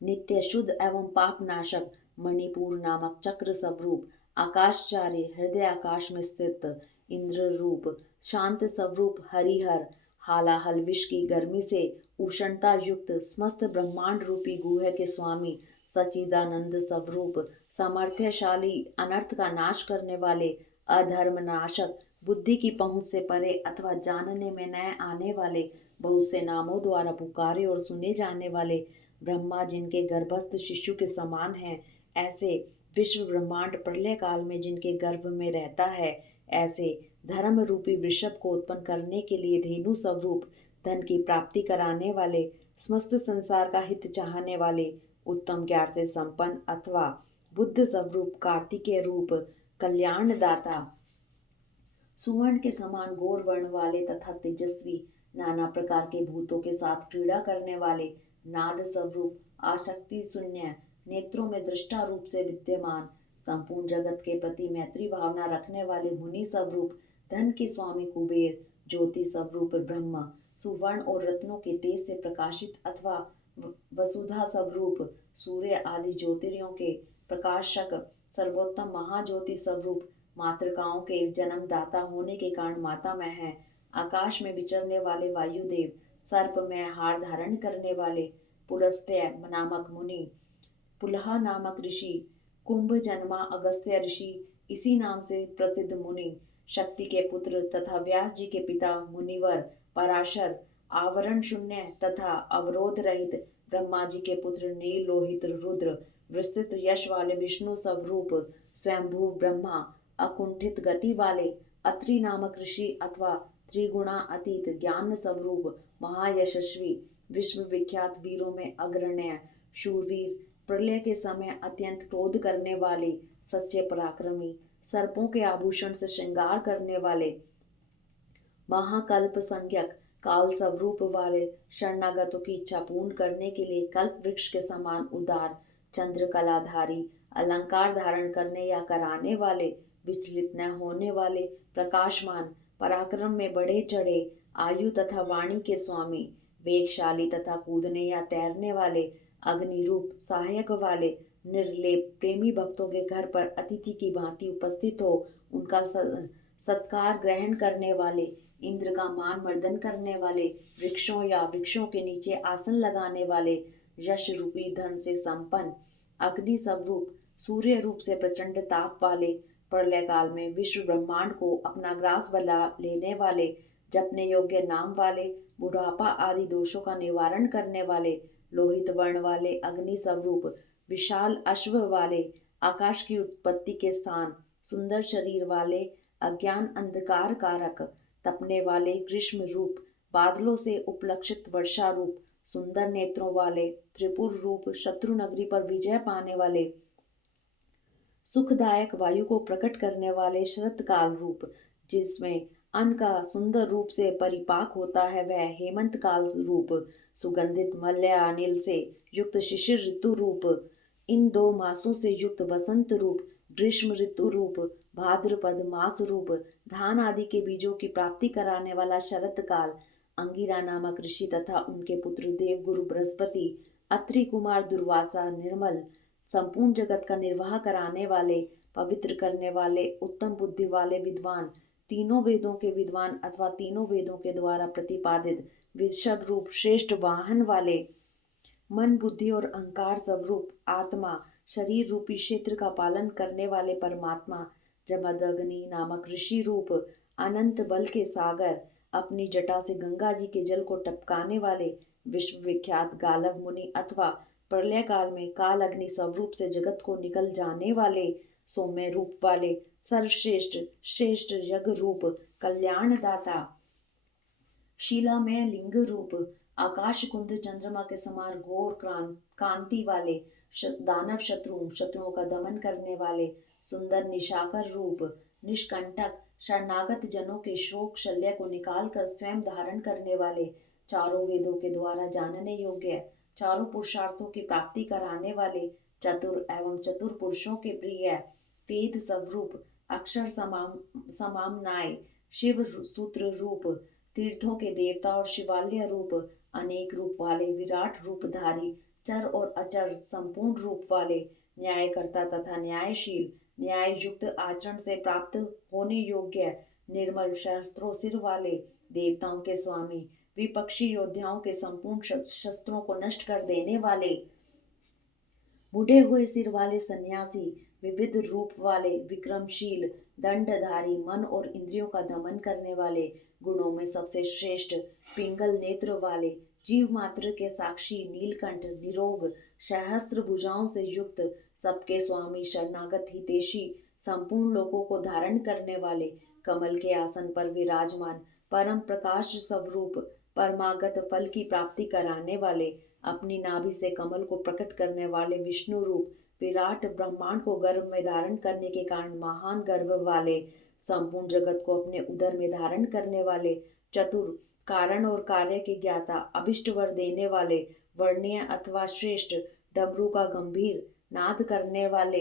नित्य शुद्ध एवं पाप नाशक, मणिपुर नामक चक्र स्वरूप, आकाशचारी, हृदय आकाश में स्थित, इंद्र रूप, शांत स्वरूप, हरिहर, हालाहल विष की गर्मी से उष्णता युक्त, समस्त ब्रह्मांड रूपी गुह के स्वामी, सच्चिदानंद स्वरूप, सामर्थ्यशाली, अनर्थ का नाश करने वाले, अधर्म नाशक, बुद्धि की पहुंच से परे अथवा जानने में न आने वाले, बहुत से नामों द्वारा पुकारे और सुने जाने वाले, ब्रह्मा जिनके गर्भस्थ शिशु के समान हैं, ऐसे विश्व ब्रह्मांड प्रलय काल में जिनके गर्भ में रहता है, ऐसे धर्म रूपी वृषभ को उत्पन्न करने के लिए धेनु स्वरूप, धन की प्राप्ति कराने वाले, समस्त संसार का हित चाहने वाले, उत्तम ज्ञान से संपन्न अथवा बुद्ध स्वरूप, कार्तिकेय रूप, कल्याणदाता, सुवर्ण के समान गौर वर्ण वाले तथा तेजस्वी, नाना प्रकार के भूतों के साथ क्रीड़ा करने वाले, नाद स्वरूप, आसक्ति शून्य, नेत्रों में दृष्टा रूप से विद्यमान, संपूर्ण जगत के प्रति मैत्री भावना रखने वाले मुनि स्वरूप, धन के स्वामी कुबेर, ज्योति स्वरूप ब्रह्म, सुवर्ण और रत्नों के तेज से प्रकाशित अथवा वसुधा स्वरूप, सूर्य आदि ज्योतिर्यों के प्रकाशक, सर्वोत्तम महाज्योति स्वरूप, मातृकाओं के जन्मदाता होने के कारण माता में है, आकाश में विचरने वाले वायुदेव, सर्प में हार धारण करने वाले, पुलस्त्य नामक मुनि, पुलहा नामक ऋषि, कुंभ जन्मा अगस्त्य ऋषि, इसी नाम से प्रसिद्ध मुनि, शक्ति के पुत्र तथा व्यास जी के पिता मुनिवर, पराशर, आवरण शून्य तथा अवरोध रहित, ब्रह्मा जी के पुत्र नील लोहित रुद्र, विस्तृत यश वाले विष्णु स्वरूप, स्वयंभू ब्रह्मा, अकुंठित गति वाले, अत्रि नामक ऋषि अथवा त्रिगुणा अतीत ज्ञान स्वरूप, महायशस्वी, विश्व विख्यात वीरों में अग्रण्य, शूरवीर, प्रलय के समय अत्यंत क्रोध करने वाले, सच्चे पराक्रमी, सर्पों के आभूषण से श्रृंगार करने वाले, महाकल्प संज्ञक, काल स्वरूप वाले, शरणागतों की इच्छा पूर्ण करने के लिए कल्प वृक्ष के समान उदार, चंद्र कलाधारी, अलंकार धारण करने या कराने वाले, विचलित न होने वाले, प्रकाशमान, पराक्रम में बढ़े चढ़े, आयु तथा वाणी के स्वामी, वेगशाली तथा कूदने या तैरने वाले, अग्नि रूप सहायक वाले, निर्लेप, प्रेमी भक्तों के घर पर अतिथि की भांति उपस्थित हो उनका सत्कार ग्रहण करने वाले, इंद्र का मान मर्दन करने वाले, वृक्षों या वृक्षों के नीचे आसन लगाने वाले, यश रूपी धन से संपन्न, अग्नि स्वरूप, सूर्य रूप से प्रचंड ताप वाले, प्रलय काल में विश्व ब्रह्मांड को अपना ग्रास बना लेने वाले, जपने योग्य नाम वाले, बुढ़ापा आदि दोषों का निवारण करने वाले, लोहित वर्ण वाले, अग्नि स्वरूप, विशाल अश्व वाले, आकाश की उत्पत्ति के स्थान, सुंदर शरीर वाले, अज्ञान अंधकार कारक, तपने वाले, ग्रीष्म रूप, बादलों से उपलक्षित वर्षा रूप, सुंदर नेत्रों वाले, त्रिपुर रूप, शत्रु नगरी पर विजय पाने वाले, सुखदायक वायु को प्रकट करने वाले, शरत काल रूप, जिसमें अन्न का सुंदर रूप से परिपाक होता है, वह हेमंत काल रूप, सुगंधित मलय अनिल से युक्त शिशिर ऋतु रूप, इन दो मासों से युक्त वसंत रूप, ग्रीष्म ऋतु रूप, भाद्रपद मास रूप, धान आदि के बीजों की प्राप्ति कराने वाला शरत काल, अंगिरा नामक ऋषि तथा उनके पुत्र देवगुरु बृहस्पति, अत्रि कुमार दुर्वासा, निर्मल, संपूर्ण जगत का निर्वाह कराने वाले, पवित्र करने वाले, उत्तम बुद्धि वाले विद्वान, तीनों वेदों के विद्वान अथवा तीनों वेदों के द्वारा प्रतिपादित विशद रूप श्रेष्ठ वाहन वाले, मन बुद्धि और अहंकार स्वरूप आत्मा, शरीर रूपी क्षेत्र का पालन करने वाले परमात्मा, जमदग्नि नामक ऋषि रूप अनंत बल के सागर, अपनी जटा से गंगा जी के जल को टपकाने वाले विश्व विख्यात गालव मुनि अथवा प्रलय काल में काल अग्नि स्वरूप से जगत को निकल जाने वाले सौम्य रूप वाले सर्वश्रेष्ठ श्रेष्ठ यज्ञ रूप कल्याणदाता, शीलामय लिंग रूप आकाश कुंद चंद्रमा के समान घोर कांति वाले दानव शत्रुओं का दमन करने वाले सुंदर निशाकर रूप निष्कंटक शरणागत जनों के शोक शल्य को निकाल कर स्वयं धारण करने वाले, चारों वेदों के द्वारा जानने योग्य, चारों पुरुषार्थों की प्राप्ति कराने वाले, चतुर एवं चतुर पुरुषों के प्रिय वेद स्वरूप अक्षर समामनाय शिव सूत्र रूप तीर्थों के देवता और शिवालय रूप अनेक रूप वाले विराट रूपधारी चर और अचर संपूर्ण रूप वाले न्यायकर्ता तथा न्यायशील न्याय युक्त आचरण से प्राप्त होने योग्य निर्मल शस्त्रों सिर वाले देवताओं के स्वामी विपक्षी योद्धाओं के संपूर्ण शस्त्रों को नष्ट कर देने वाले बुढ़े हुए सिर वाले सन्यासी विविध रूप वाले विक्रमशील दंडधारी मन और इंद्रियों का दमन करने वाले गुणों में सबसे श्रेष्ठ पिंगल नेत्र वाले जीव मात्र के साक्षी नीलकंठ निरोग सहस्त्र भुजाओं से युक्त सबके स्वामी शरणागत हितेशी संपूर्ण लोगों को धारण करने वाले कमल के आसन पर विराजमान परम प्रकाश स्वरूप परमागत फल की प्राप्ति कराने वाले अपनी नाभि से कमल को प्रकट करने वाले विष्णु रूप विराट ब्रह्मांड को गर्भ में धारण करने के कारण महान गर्भ वाले संपूर्ण जगत को अपने उदर में धारण करने वाले चतुर कारण और कार्य के ज्ञाता अभिष्ट वर देने वाले वर्णीय अथवा श्रेष्ठ डमरू का गंभीर नाद करने वाले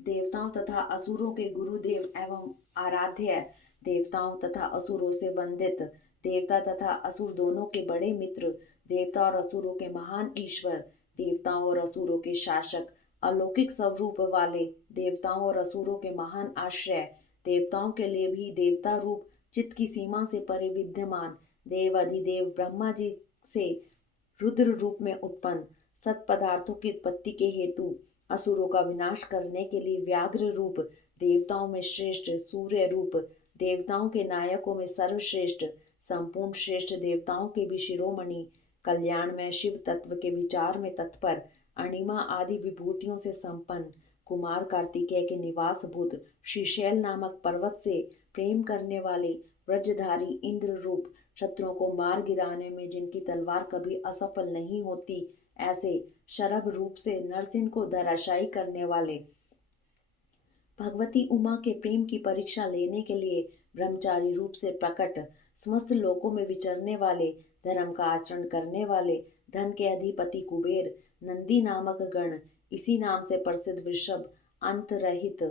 देवताओं तथा असुरों के गुरुदेव एवं आराध्य देवताओं तथा असुरों से वंदित देवता तथा असुर दोनों के बड़े मित्र देवता और असुरों के महान ईश्वर देवताओं और असुरों के शासक अलौकिक स्वरूप वाले देवताओं और असुरों के महान आश्रय देवताओं के लिए भी देवता रूप चित्त की सीमा से परे विद्यमान देव अधिदेव ब्रह्मा जी से रुद्र रूप में उत्पन्न सत पदार्थों की उत्पत्ति के हेतु असुरों का विनाश करने के लिए व्याघ्र रूप देवताओं में श्रेष्ठ सूर्य रूप देवताओं के नायकों में सर्वश्रेष्ठ संपूर्ण श्रेष्ठ देवताओं के भी शिरोमणि कल्याण में शिव तत्व के विचार में तत्पर अणिमा आदि विभूतियों से संपन्न कुमार कार्तिकेय के निवास भूत श्रीशैल नामक पर्वत से प्रेम करने वाले व्रजधारी इंद्र रूप शत्रुओं को मार गिराने में जिनकी तलवार कभी असफल नहीं होती ऐसे शरभ रूप से नरसिंह को धराशायी करने वाले भगवती उमा के प्रेम की परीक्षा लेने के लिए ब्रह्मचारी रूप से प्रकट समस्त लोकों में विचरने वाले धर्म का आचरण करने वाले धन के अधिपति कुबेर नंदी नामक गण इसी नाम से प्रसिद्ध वृषभ अंत रहित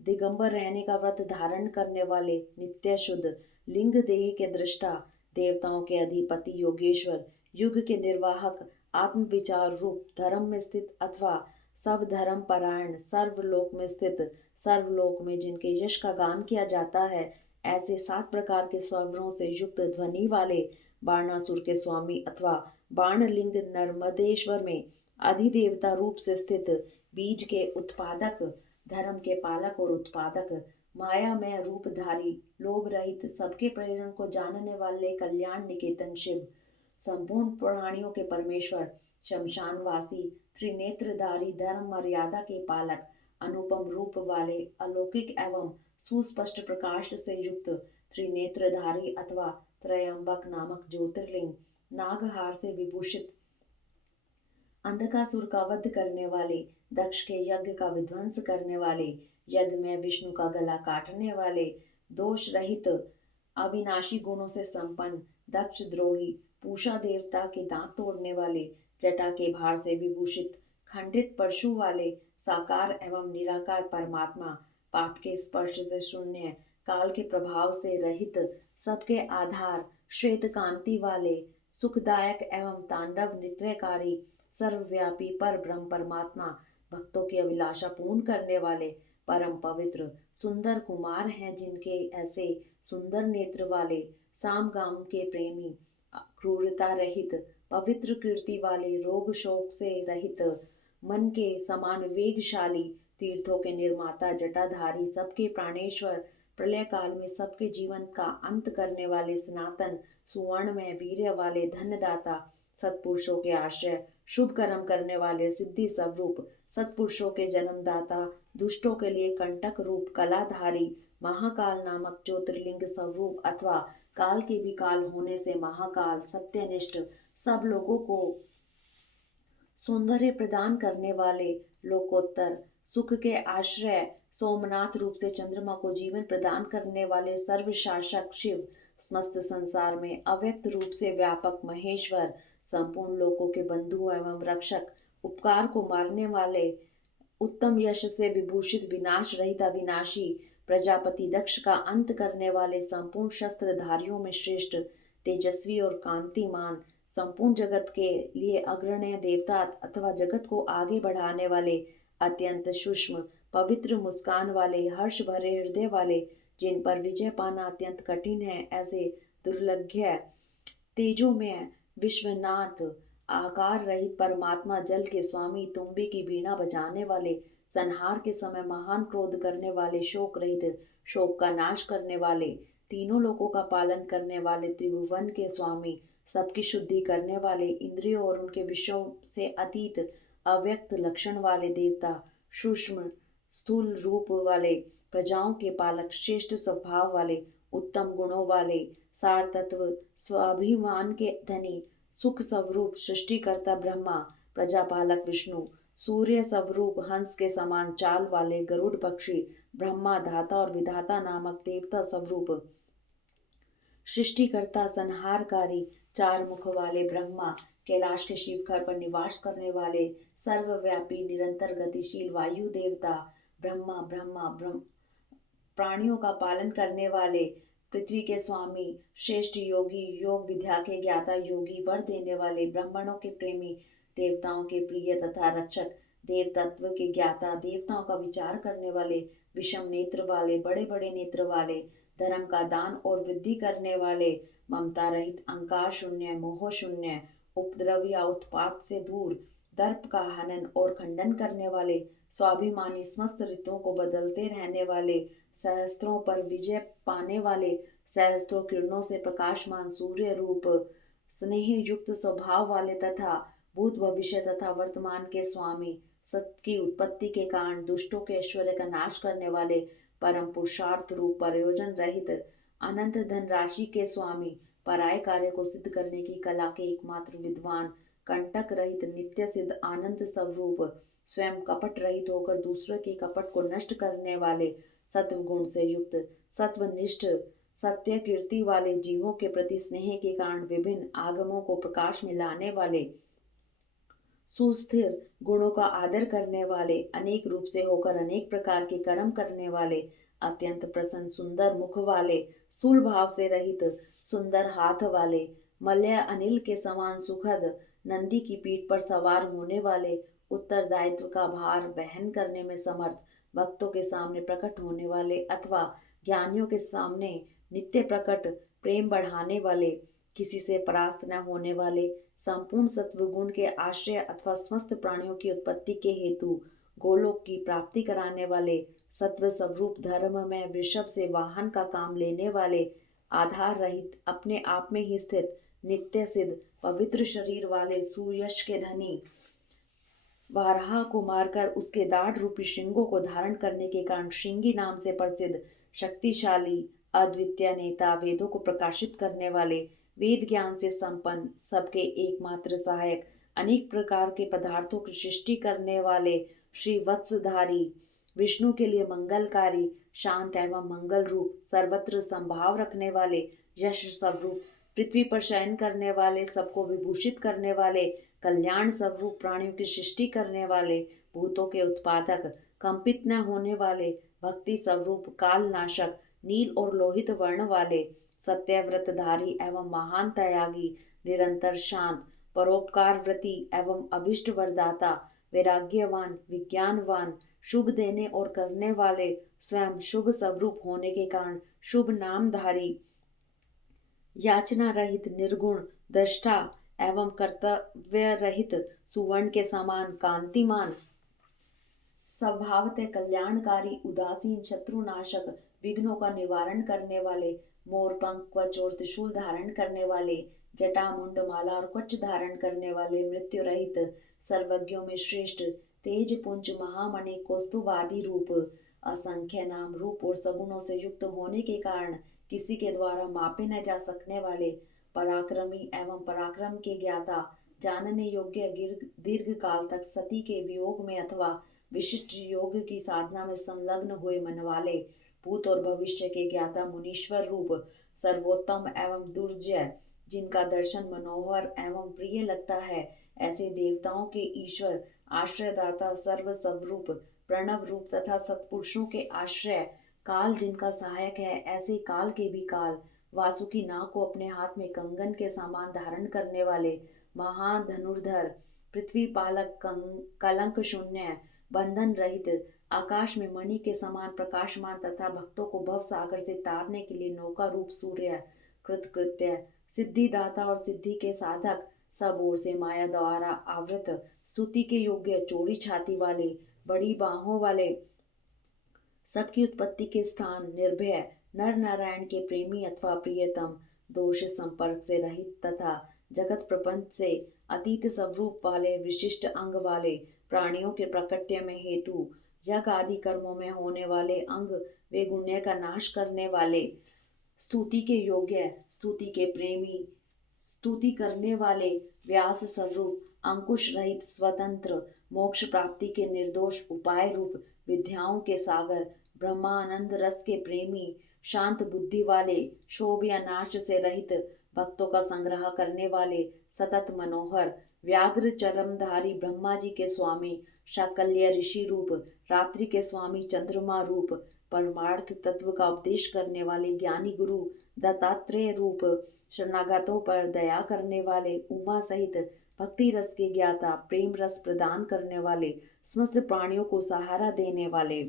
दिगंबर रहने का व्रत धारण करने वाले नित्य शुद्ध लिंग देह के दृष्टा देवताओं के अधिपति योगेश्वर युग के निर्वाहक आत्म विचार रूप धर्म में स्थित अथवा सब धर्म परायण सर्वलोक में स्थित सर्वलोक में जिनके यश का गान किया जाता है ऐसे 7 प्रकार के स्वरों से युक्त ध्वनि वाले बाणासुर के स्वामी अथवा बाणलिंग नर्मदेश्वर में अधिदेवता रूप से स्थित बीज के उत्पादक धर्म के पालक और उत्पादक माया में रूपधारी लोभ रहित सबके प्रयोजन को जानने वाले कल्याण निकेतन शिव संपूर्ण प्राणियों के परमेश्वर शमशानवासी त्रिनेत्रधारी धर्म मर्यादा के पालक अनुपम रूप वाले अलौकिक एवं सुस्पष्ट प्रकाश से युक्त त्रिनेत्रधारी अथवा त्रयंबक नामक ज्योतिर्लिंग नागहार से विभूषित अंधकासुर का वध करने वाले दक्ष के यज्ञ का विध्वंस करने वाले यज्ञ में विष्णु का गला काटने वाले दोष रहित अविनाशी गुणों से संपन्न दक्ष द्रोही पूषा देवता के दांत तोड़ने वाले जटा के भार से विभूषित खंडित परशु वाले साकार एवं निराकार परमात्मा पाप के स्पर्श से शून्य काल के प्रभाव से रहित सबके आधार श्वेत कांति वाले सुखदायक एवं तांडव नित्यकारी सर्वव्यापी पर ब्रह्म परमात्मा भक्तों की अभिलाषा पूर्ण करने वाले परम पवित्र सुंदर कुमार हैं, जिनके ऐसे सुंदर नेत्र वाले साम गाम के प्रेमी, क्रूरता रहित पवित्र कीर्ति वाले, रोग शोक से रहित मन के समान वेगशाली, तीर्थों के निर्माता जटाधारी, सबके प्राणेश्वर, प्रलय काल में सबके जीवन का अंत करने वाले, सनातन सुवर्ण में वीर्य वाले, धनदाता, सत्पुरुषों के आश्रय, शुभ कर्म करने वाले, सिद्धि स्वरूप, सत्पुरुषों के जन्मदाता, दुष्टों के लिए कंटक रूप, कलाधारी, महाकाल नामक ज्योतिर्लिंग स्वरूप अथवा काल के भी काल होने से महाकाल, सत्यनिष्ठ, सब लोगों को सौंदर्य प्रदान करने वाले, लोकोत्तर सुख के आश्रय, सोमनाथ रूप से चंद्रमा को जीवन प्रदान करने वाले, सर्वशासक शिव, समस्त संसार में अव्यक्त रूप से व्यापक महेश्वर, संपूर्ण लोकों के बंधु एवं रक्षक, उपकार को मारने वाले, उत्तम यश से विभूषित, विनाश रहित अविनाशी, प्रजापति दक्ष का अंत करने वाले, संपूर्ण शस्त्रधारियों में श्रेष्ठ, तेजस्वी और कांतिमान, संपूर्ण जगत के लिए अग्रणीय देवता अथवा जगत को आगे बढ़ाने वाले, अत्यंत सूक्ष्म पवित्र मुस्कान वाले, हर्ष भरे हृदय वाले, जिन पर विजय पाना अत्यंत कठिन है, ऐसे दुर्लभ्य तेजोमय विश्वनाथ, आकार रहित परमात्मा, जल के स्वामी, तुम्बी की बीणा बजाने वाले, संहार के समय महान क्रोध करने वाले, शोक रहित, शोक का नाश करने वाले, तीनों लोकों का पालन करने वाले, त्रिभुवन के स्वामी, सबकी शुद्धि करने वाले, इंद्रियों और उनके विषयों से अतीत अव्यक्त लक्षण वाले देवता, सूक्ष्म स्थूल रूप वाले, प्रजाओं के पालक, श्रेष्ठ स्वभाव वाले, उत्तम गुणों वाले, सार तत्व स्वाभिमान के धनी, सुख स्वरूप सृष्टिकर्ता ब्रह्मा, प्रजापालक विष्णु, सूर्य स्वरूप हंस के समान चाल वाले, गरुड़ पक्षी, ब्रह्मा धाता और विधाता नामक देवता स्वरूप, सृष्टिकर्ता संहारकारी, चार मुख वाले ब्रह्मा, कैलाश के शिखर पर निवास करने वाले, सर्वव्यापी निरंतर गतिशील वायु देवता, ब्रह्मा ब्रह्मा ब्रह्म प्राणियों का पालन करने वाले, पृथ्वी के स्वामी, श्रेष्ठ योगी, योग विद्या के ज्ञाता योगी, वर देने वाले, ब्राह्मणों के प्रेमी, देवताओं के प्रिय तथा रक्षक, देव तत्व के ज्ञाता, देवताओं का विचार करने वाले, विषम नेत्र वाले, बड़े बड़े नेत्र वाले, धर्म का दान और वृद्धि करने वाले, ममता रहित, अहंकार शून्य, मोह शून्य, उपद्रव या उत्पात से दूर, दर्प का हनन और खंडन करने वाले, स्वाभिमानी, समस्त ऋतुओं को बदलते रहने वाले, सहस्त्रों पर विजय पाने वाले, सहस्त्रों किरणों से प्रकाशमान सूर्य रूप, स्नेह युक्त स्वभाव वाले तथा भूत भविष्य तथा वर्तमान के स्वामी, सबकी उत्पत्ति के कारण दुष्टों के ऐश्वर्य का नाश करने वाले, परम पुरुषार्थ रूप, प्रयोजन रहित, अनंत धन राशि के स्वामी, पराय कार्य को सिद्ध करने की कला के एकमात्र विद्वान, कंटक रहित, नित्य सिद्ध, आनंद स्वरूप, स्वयं कपट रहित होकर दूसरे के कपट को नष्ट करने वाले, सत्व गुण से युक्त, सत्वनिष्ठ, सत्य कीर्ति वाले, जीवों के प्रति स्नेह के कारण विभिन्न आगमों को प्रकाश में लाने वाले, सुस्थिर गुणों का आदर करने वाले, अनेक रूप से होकर अनेक प्रकार के कर्म करने वाले, अत्यंत प्रसन्न सुंदर मुख वाले, स्थूल भाव से रहित, सुंदर हाथ वाले, मलय अनिल के समान सुखद, नंदी की पीठ पर सवार होने वाले, उत्तरदायित्व का भार वहन करने में समर्थ, भक्तों के सामने प्रकट होने वाले अथवा ज्ञानियों के सामने नित्य प्रकट, प्रेम बढ़ाने वाले, किसी से परास्त न होने वाले, संपूर्ण सत्वगुण के आश्रय अथवा समस्त प्राणियों की उत्पत्ति के हेतु गोलोक की प्राप्ति कराने वाले, सत्व स्वरूप, धर्म में वृषभ से वाहन का काम लेने वाले, आधार रहित, अपने आप में ही स्थित, नित्य सिद्ध, पवित्र शरीर वाले, सुयश के धनी, वाराह को मारकर उसके दाढ़ रूपी श्रृंगों को धारण करने के कारण श्रृंगी नाम से प्रसिद्ध, शक्तिशाली, अद्वितीय नेता, वेदों को प्रकाशित करने वाले, वेद ज्ञान से संपन्न, सबके एकमात्र सहायक, अनेक प्रकार के पदार्थों की सृष्टि करने वाले, श्री वत्सधारी, विष्णु के लिए मंगलकारी, शांत एवं मंगल रूप, सर्वत्र संभाव रखने वाले, यश स्वरूप, पृथ्वी पर शयन करने वाले, सबको विभूषित करने वाले, कल्याण स्वरूप, प्राणियों की सृष्टि करने वाले, भूतों के उत्पादक, कंपित न होने वाले, भक्ति स्वरूप, काल नाशक, नील और लोहित वर्ण वाले, सत्यव्रतधारी एवं महान त्यागी, निरंतर शांत, परोपकार व्रती एवं अभिष्ट वरदाता, वैराग्यवान, विज्ञानवान, शुभ देने और करने वाले स्वयं शुभ स्वरूप होने के कारण शुभ नामधारी, याचना रहित, निर्गुण, दृष्टा एवं कर्तव्य रहित, सुवर्ण के समान कांतिमान, स्वभावतः कल्याणकारी, उदासीन, शत्रुनाशक, विघ्नों का निवारण करने वाले, मोर पंख, कवच और त्रिशूल धारण करने वाले, जटा, मुंड, माला और कवच धारण करने वाले, मृत्यु रहित, सर्वज्ञों में श्रेष्ठ, तेज पुंज, महामणि, कौस्तुभ आदि रूप, असंख्य नाम, रूप और सगुणों से युक्त होने के कारण किसी के द्वारा मापे न जा सकने वाले, पराक्रमी एवं पराक्रम के ज्ञाता, जानने योग्य, दीर्घ काल तक सती के वियोग में अथवा विशिष्ट योग की साधना में संलग्न हुए मन वाले, भूत और भविष्य के ज्ञाता, मुनीश्वर रूप, सर्वोत्तम एवं दुर्जय, जिनका दर्शन मनोहर एवं प्रिय लगता है, ऐसे देवताओं के ईश्वर, आश्रयदाता, सर्व स्वरूप, प्रणव रूप तथा सत्पुरुषों के आश्रय, काल जिनका सहायक है, ऐसे काल के भी काल, वासुकी नाग को अपने हाथ में कंगन के समान धारण करने वाले, महान धनुर्धर, पृथ्वी पालक, कलंक शून्य, बंधन रहित, आकाश में मणि के समान प्रकाशमान तथा भक्तों को भव सागर से तारने के लिए नौका रूप सूर्य, कृतकृत्य, सिद्धिदाता और सिद्धि के साधक, सब ओर से माया द्वारा आवृत, स्तुति के योग्य, चौड़ी छाती वाले, बड़ी बाहों वाले, सबकी उत्पत्ति के स्थान, निर्भय, नर नारायण के प्रेमी अथवा प्रियतम, दोष संपर्क से रहित तथा जगत प्रपंच से अतीत स्वरूप वाले, विशिष्ट अंग वाले, प्राणियों के प्रकट्य में हेतु, यज्ञ आदि कर्मों में होने वाले अंग वे गुण्य का नाश करने वाले, स्तुति के योग्य, स्तुति के प्रेमी, स्तुति करने वाले, व्यास स्वरूप, अंकुश रहित, स्वतंत्र, मोक्ष प्राप्ति के निर्दोष उपाय रूप, विद्याओं के सागर, ब्रह्मानंद रस के प्रेमी, शांत बुद्धि वाले, शोभ या नाश से रहित, भक्तों का संग्रह करने वाले, सतत मनोहर, व्याघ्र चरमधारी, ब्रह्मा जी के स्वामी, शाकल्य ऋषि रूप, रात्रि के स्वामी, चंद्रमा रूप, परमार्थ तत्व का उपदेश करने वाले, ज्ञानी गुरु, दत्तात्रेय रूप, शरणागतों पर दया करने वाले, उमा सहित भक्ति रस के ज्ञाता, प्रेम रस प्रदान करने वाले, समस्त प्राणियों को सहारा देने वाले।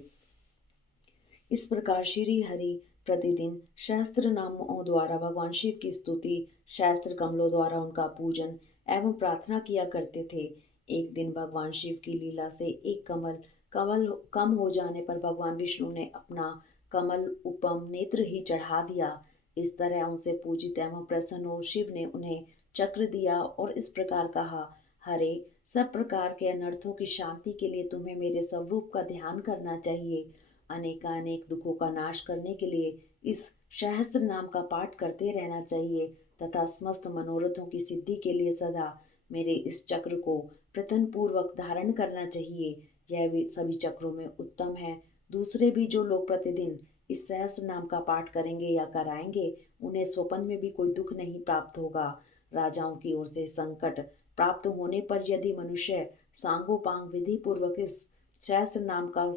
इस प्रकार श्री हरि प्रतिदिन शास्त्र नामों द्वारा भगवान शिव की स्तुति, शास्त्र कमलों द्वारा उनका पूजन एवं प्रार्थना किया करते थे। एक दिन भगवान शिव की लीला से एक कमल कम हो जाने पर भगवान विष्णु ने अपना कमल उपम नेत्र ही चढ़ा दिया। इस तरह उनसे पूजित एवं प्रसन्न हो शिव ने उन्हें चक्र दिया और इस प्रकार कहा, हरे, सब प्रकार के अनर्थों की शांति के लिए तुम्हें मेरे स्वरूप का ध्यान करना चाहिए। अनेकानेक दुखों का नाश करने के लिए इस सहस्त्र नाम का पाठ करते रहना चाहिए तथा समस्त मनोरथों की सिद्धि के लिए सदा मेरे इस चक्र को प्रयत्न पूर्वक धारण करना चाहिए। यह भी सभी चक्रों में उत्तम है। दूसरे भी जो लोग प्रतिदिन इस सहस्त्र नाम का पाठ करेंगे या कराएंगे, उन्हें स्वप्न में भी कोई दुख नहीं प्राप्त होगा। राजाओं की ओर से संकट प्राप्त होने पर यदि मनुष्य सांगोपांग विधि पूर्वक इस सहस्त्र नाम का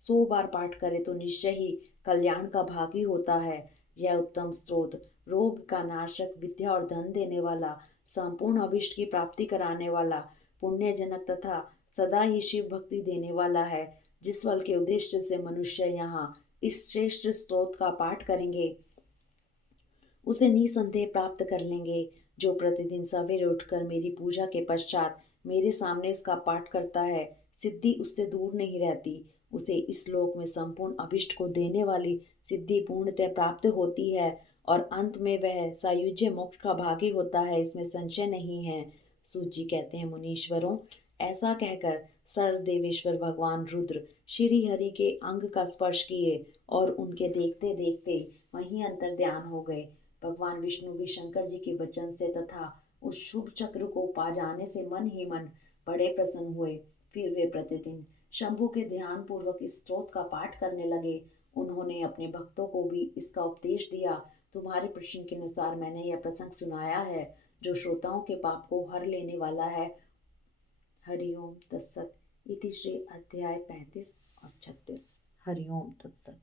100 बार पाठ करे तो निश्चय ही कल्याण का भागी होता है। यह उत्तम स्रोत, रोग का नाशक, विद्या और धन देने वाला, संपूर्ण अभिष्ट की प्राप्ति कराने वाला, पुण्यजनक तथा सदा ही शिव भक्ति देने वाला है। जिस फल के उद्देश्य से मनुष्य यहाँ इस श्रेष्ठ स्तोत्र का पाठ करेंगे, उसे निसंदेह प्राप्त कर लेंगे। जो प्रतिदिन सवेरे उठकर मेरी पूजा के पश्चात मेरे सामने इसका पाठ करता है, सिद्धि उससे दूर नहीं रहती। उसे इस लोक में संपूर्ण अभिष्ट को देने वाली सिद्धि पूर्णतः प्राप्त होती है और अंत में वह सायुज्य मोक्ष का भागी होता है, इसमें संशय नहीं है। सूत जी कहते हैं, मुनीश्वरों, ऐसा कहकर सर्वदेवेश्वर भगवान रुद्र श्री हरि के अंग का स्पर्श किए और उनके देखते देखते वहीं अंतर ध्यान हो गए। भगवान विष्णु भी शंकर जी के वचन से तथा उस शुभ चक्र को पा जाने से मन ही मन बड़े प्रसन्न हुए। फिर वे प्रतिदिन शंभु के ध्यान पूर्वक इस स्तोत्र का पाठ करने लगे। उन्होंने अपने भक्तों को भी इसका उपदेश दिया। तुम्हारे प्रश्न के अनुसार मैंने यह प्रसंग सुनाया है, जो श्रोताओं के पाप को हर लेने वाला है। हरिओम तत्सत। इति श्री अध्याय 35 और 36। हरिओम तत्सत।